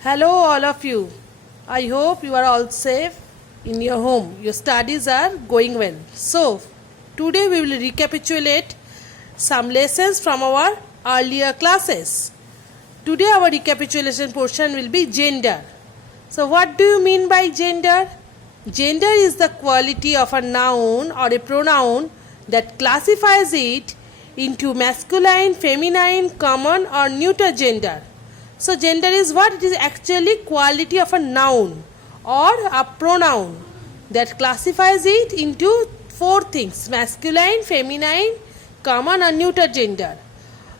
Hello, all of you. I hope you are all safe in your home. Your studies are going well. So, today we will recapitulate some lessons from our earlier classes. Today, our recapitulation portion will be gender. So, what do you mean by gender? Gender is the quality of a noun or a pronoun that classifies it into masculine, feminine, common, or neuter gender. So gender is what? It is actually quality of a noun or a pronoun that classifies it into four things: masculine, feminine, common, or neuter gender.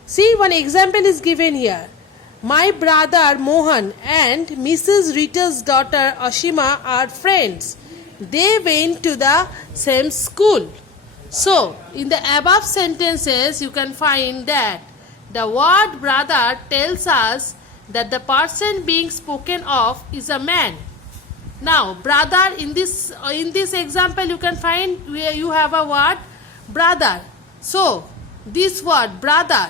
See, one example is given here. My brother Mohan and Mrs. Rita's daughter Ashima are friends. They went to the same school. So, in the above sentences, you can find that the word brother tells us that the person being spoken of is a man. Now, brother, in this example, you can find where you have a word brother. So, this word brother,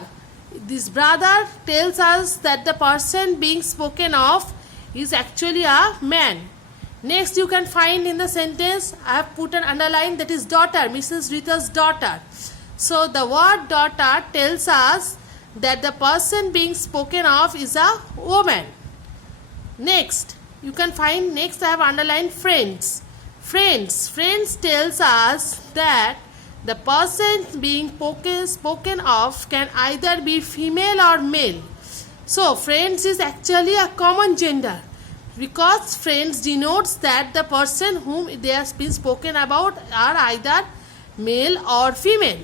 this brother tells us that the person being spoken of is actually a man. Next, you can find in the sentence, I have put an underline, that is daughter, Mrs. Rita's daughter. So, the word daughter tells us that the person being spoken of is a woman. Next, you can find, next I have underlined friends. Friends tells us that the person being spoken of can either be female or male. So, friends is actually a common gender, because friends denotes that the person whom they have been spoken about are either male or female.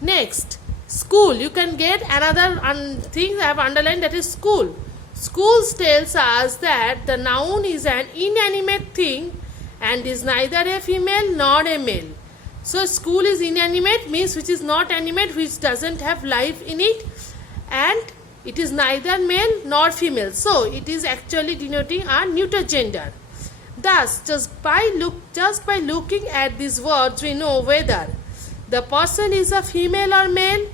Next, school. You can get another thing I have underlined, that is school. Schools tells us that the noun is an inanimate thing and is neither a female nor a male. So school is inanimate, means which is not animate, which doesn't have life in it, and it is neither male nor female. So it is actually denoting a neuter gender. Thus, just by looking at these words, we know whether the person is a female or male.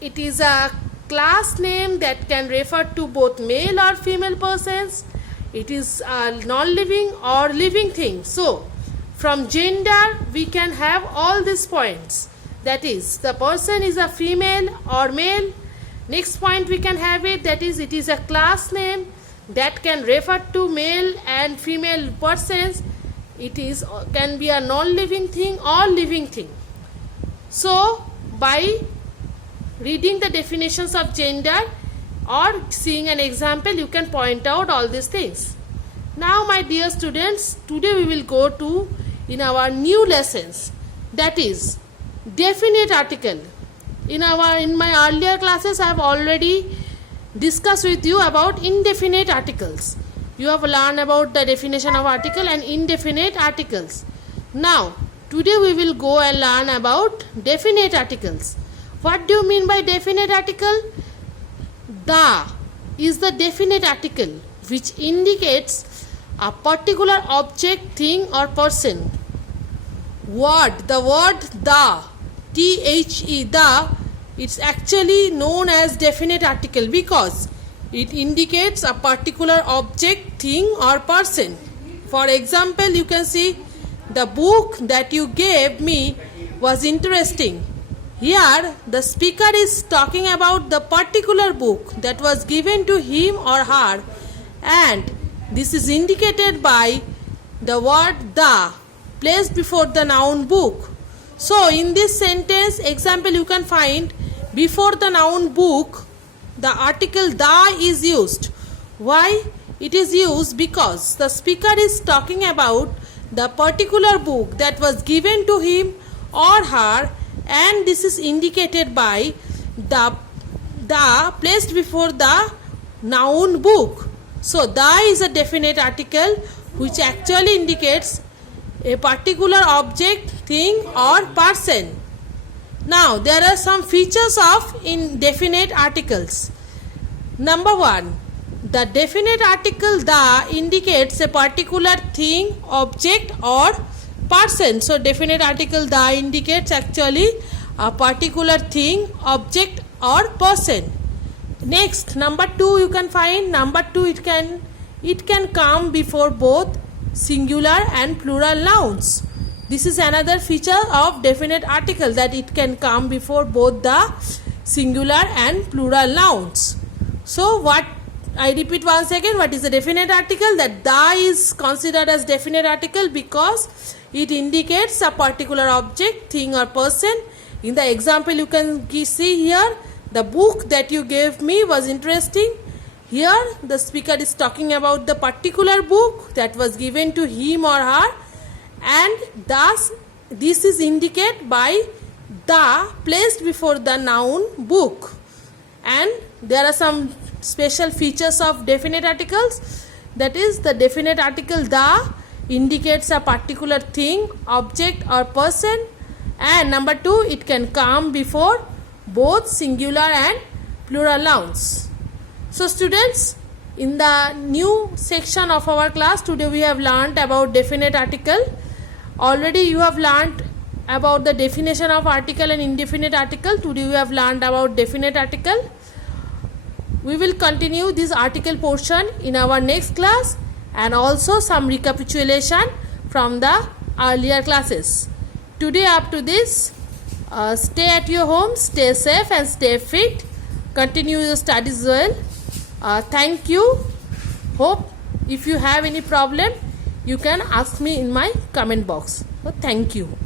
It is a class name that can refer to both male or female persons. It is a non-living or living thing. So, from gender, we can have all these points. That is, the person is a female or male. Next point we can have it, that is, it is a class name that can refer to male and female persons. It is can be a non-living thing or living thing. So, by reading the definitions of gender or seeing an example, you can point out all these things. Now, my dear students, today we will go to in our new lessons, that is definite article. In my earlier classes, I have already discussed with you about indefinite articles. You have learned about the definition of article and indefinite articles. Now, today we will go and learn about definite articles. What do you mean by definite article? The is the definite article which indicates a particular object, thing, or person. The word the, the, it's actually known as definite article because it indicates a particular object, thing, or person. For example, you can see the book that you gave me was interesting. Here, the speaker is talking about the particular book that was given to him or her, and this is indicated by the word the placed before the noun book. So, in this sentence example, you can find before the noun book, the article the is used. Why it is used? Because the speaker is talking about the particular book that was given to him or her, and this is indicated by the placed before the noun book. So, the is a definite article which actually indicates a particular object, thing, or person. Now, there are some features of indefinite articles. Number 1, the definite article the indicates a particular thing, object, or person. So, definite article the indicates actually a particular thing, object, or person. Next, number 2 you can find. Number 2, it can come before both singular and plural nouns. This is another feature of definite article, that it can come before both the singular and plural nouns. So what, I repeat once again, what is the definite article? That the is considered as definite article because it indicates a particular object, thing or person. In the example you can see here, the book that you gave me was interesting. Here the speaker is talking about the particular book that was given to him or her, and thus this is indicated by the placed before the noun book. And there are some special features of definite articles, that is, the definite article the indicates a particular thing, object or person, and number 2, it can come before both singular and plural nouns. So students, in the new section of our class, today we have learnt about definite article. Already you have learnt about the definition of article and indefinite article. Today we have learnt about definite article. We will continue this article portion in our next class, and also some recapitulation from the earlier classes. Today up to this, stay at your home, stay safe and stay fit. Continue your studies well. Thank you. Hope if you have any problem, you can ask me in my comment box. So thank you.